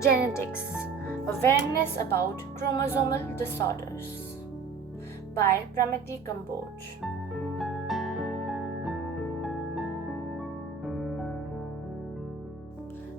Genetics: Awareness about Chromosomal Disorders by Pramiti Kamboj.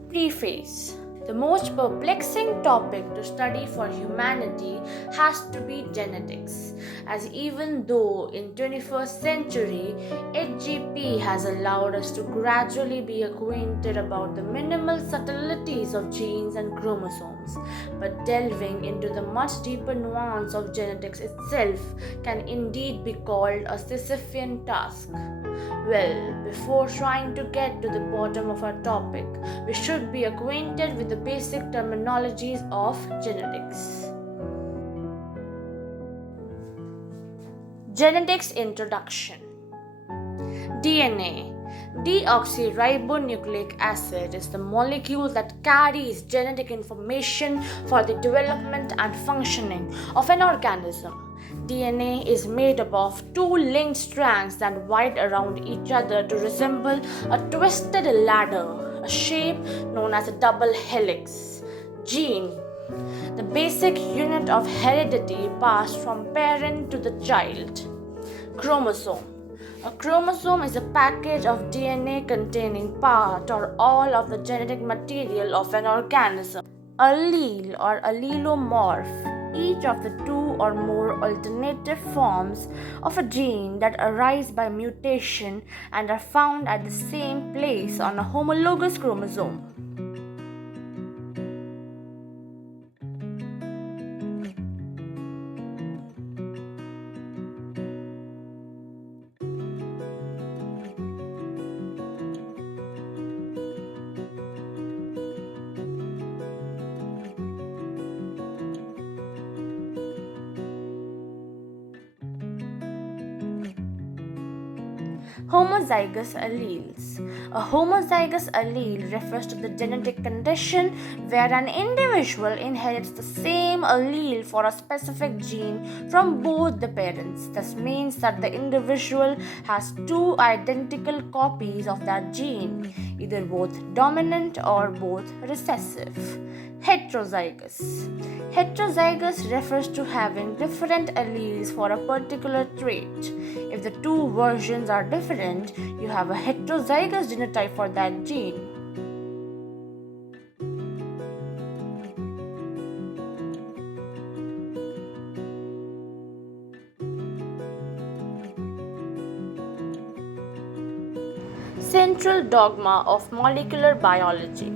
Preface: The most perplexing topic to study for humanity has to be genetics, as even though in 21st century HGP has allowed us to gradually be acquainted about the minimal subtleties of genes and chromosomes, but delving into the much deeper nuance of genetics itself can indeed be called a Sisyphean task. Well, before trying to get to the bottom of our topic, we should be acquainted with the basic terminologies of genetics. Genetics Introduction. DNA. Deoxyribonucleic acid is the molecule that carries genetic information for the development and functioning of an organism. DNA is made up of two linked strands that wind around each other to resemble a twisted ladder, a shape known as a double helix. Gene, the basic unit of heredity passed from parent to the child. Chromosome. A chromosome is a package of DNA containing part or all of the genetic material of an organism. Allele or allelomorph, each of the two or more alternative forms of a gene that arise by mutation and are found at the same place on a homologous chromosome. Homozygous alleles. A homozygous allele refers to the genetic condition where an individual inherits the same allele for a specific gene from both the parents. This means that the individual has two identical copies of that gene, either both dominant or both recessive. Heterozygous. Heterozygous refers to having different alleles for a particular trait. If the two versions are different, you have a heterozygous genotype for that gene. Central dogma of molecular biology.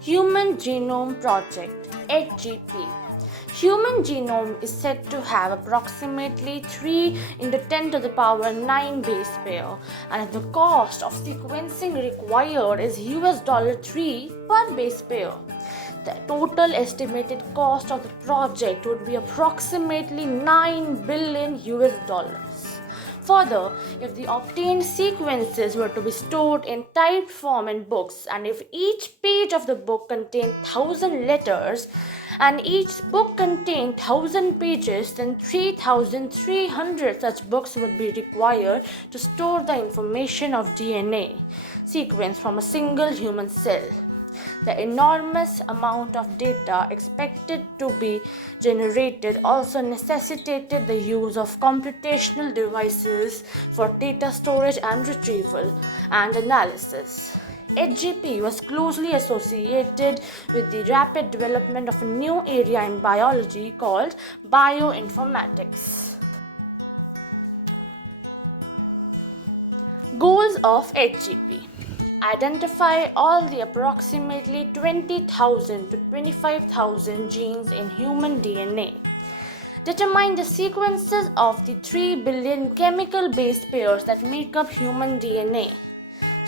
Human Genome Project (HGP). Human genome is said to have approximately 3 into 10 to the power 9 base pair, and the cost of sequencing required is $3 per base pair. The total estimated cost of the project would be approximately $9 billion. Further, if the obtained sequences were to be stored in typed form in books, and if each page of the book contained 1,000 letters, and each book contained 1,000 pages, then 3,300 such books would be required to store the information of DNA sequence from a single human cell. The enormous amount of data expected to be generated also necessitated the use of computational devices for data storage and retrieval and analysis. HGP was closely associated with the rapid development of a new area in biology called bioinformatics. Goals of HGP: identify all the approximately 20,000 to 25,000 genes in human DNA. Determine the sequences of the 3 billion chemical base pairs that make up human DNA.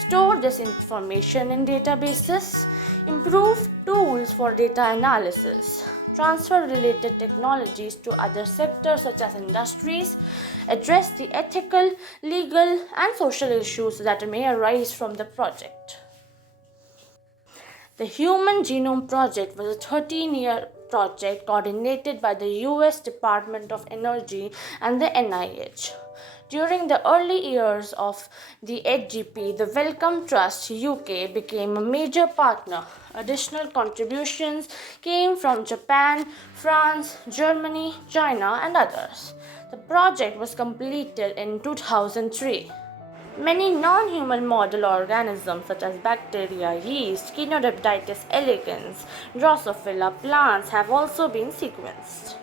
Store this information in databases. Improve tools for data analysis. Transfer related technologies to other sectors such as industries. Address the ethical, legal, and social issues that may arise from the project. The Human Genome Project was a 13-year project coordinated by the US Department of Energy and the NIH. During the early years of the HGP, the Wellcome Trust UK became a major partner. Additional contributions came from Japan, France, Germany, China, and others. The project was completed in 2003. Many non-human model organisms such as bacteria, yeast, Chenodeptitis elegans, Drosophila plants have also been sequenced.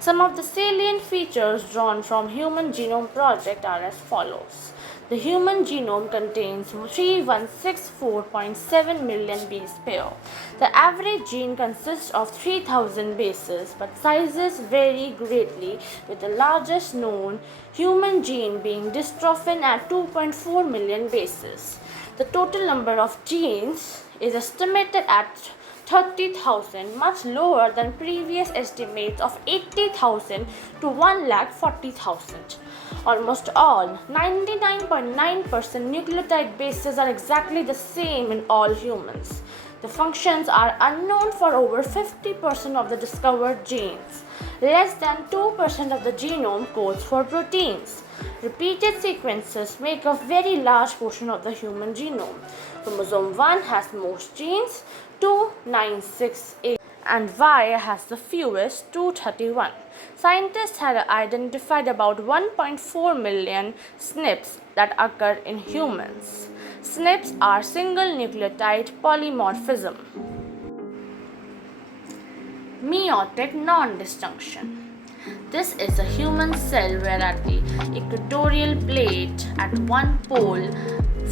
Some of the salient features drawn from Human Genome Project are as follows. The human genome contains 3164.7 million base pair. The average gene consists of 3,000 bases, but sizes vary greatly, with the largest known human gene being dystrophin at 2.4 million bases. The total number of genes is estimated at 30,000, much lower than previous estimates of 80,000 to 1,40,000. Almost all, 99.9% nucleotide bases are exactly the same in all humans. The functions are unknown for over 50% of the discovered genes. Less than 2% of the genome codes for proteins. Repeated sequences make a very large portion of the human genome. Chromosome 1 has most genes, 2,968, and Y has the fewest, 231. Scientists had identified about 1.4 million SNPs that occur in humans. SNPs are single nucleotide polymorphism. Meiotic non-disjunction. This is a human cell where at the equatorial plate at one pole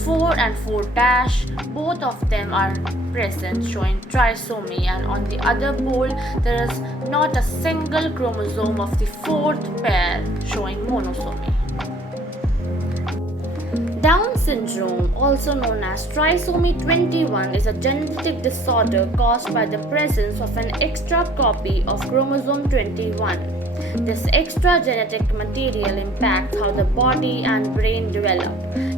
4 and 4 dash, both of them are present showing trisomy, and on the other pole there is not a single chromosome of the fourth pair showing monosomy. Down syndrome, also known as trisomy 21, is a genetic disorder caused by the presence of an extra copy of chromosome 21. This extra genetic material impacts how the body and brain develop,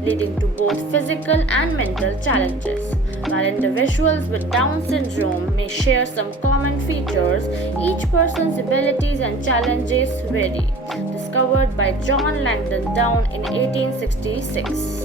leading to both physical and mental challenges. While individuals with Down syndrome may share some common features, each person's abilities and challenges vary. Discovered by John Langdon Down in 1866.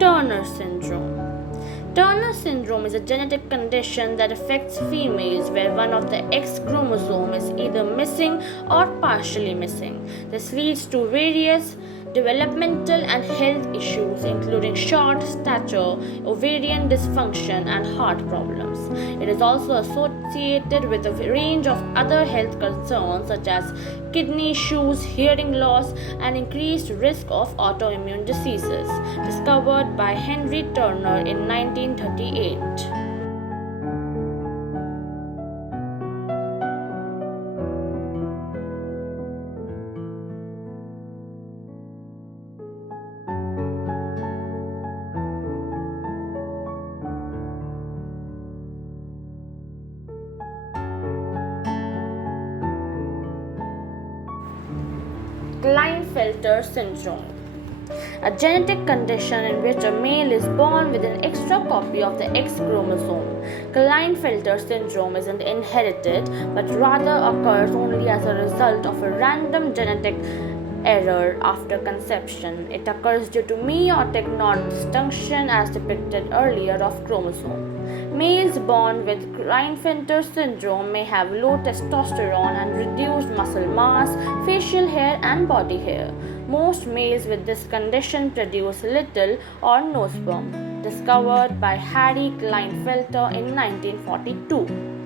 Turner syndrome. Turner syndrome is a genetic condition that affects females where one of the X chromosome is either missing or partially missing. This leads to various developmental and health issues including short stature, ovarian dysfunction, and heart problems. It is also associated with a range of other health concerns such as kidney issues, hearing loss, and increased risk of autoimmune diseases, discovered by Henry Turner in 1938. Klinefelter syndrome, a genetic condition in which a male is born with an extra copy of the X chromosome. Klinefelter syndrome isn't inherited but rather occurs only as a result of a random genetic error after conception. It occurs due to meiotic non-disjunction as depicted earlier of chromosome. Males born with Klinefelter syndrome may have low testosterone and reduced muscle mass, facial hair, and body hair. Most males with this condition produce little or no sperm, discovered by Harry Klinefelter in 1942.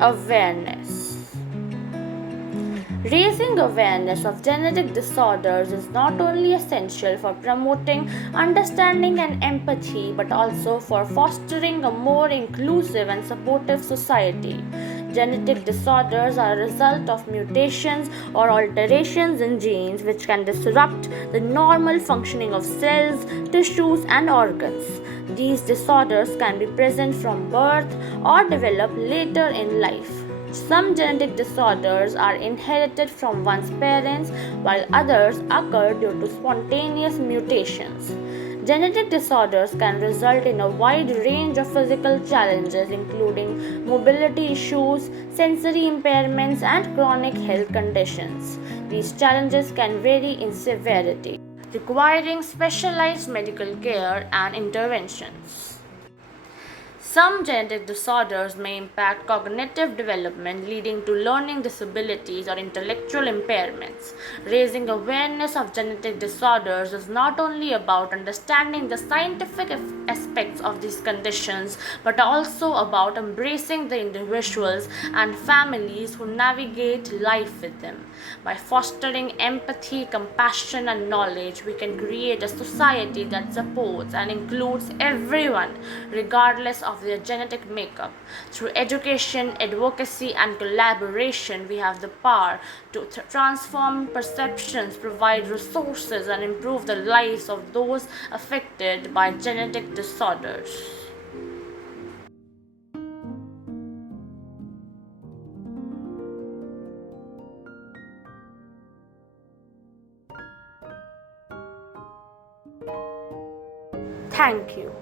Awareness. Raising awareness of genetic disorders is not only essential for promoting understanding and empathy but also for fostering a more inclusive and supportive society. Genetic disorders are a result of mutations or alterations in genes which can disrupt the normal functioning of cells, tissues, and organs. These disorders can be present from birth or develop later in life. Some genetic disorders are inherited from one's parents, while others occur due to spontaneous mutations. Genetic disorders can result in a wide range of physical challenges, including mobility issues, sensory impairments, and chronic health conditions. These challenges can vary in severity, requiring specialized medical care and interventions. Some genetic disorders may impact cognitive development, leading to learning disabilities or intellectual impairments. Raising awareness of genetic disorders is not only about understanding the scientific aspects of these conditions, but also about embracing the individuals and families who navigate life with them. By fostering empathy, compassion, and knowledge, we can create a society that supports and includes everyone, regardless of their genetic makeup. Through education, advocacy, and collaboration, we have the power to transform perceptions, provide resources, and improve the lives of those affected by genetic disorders. Thank you.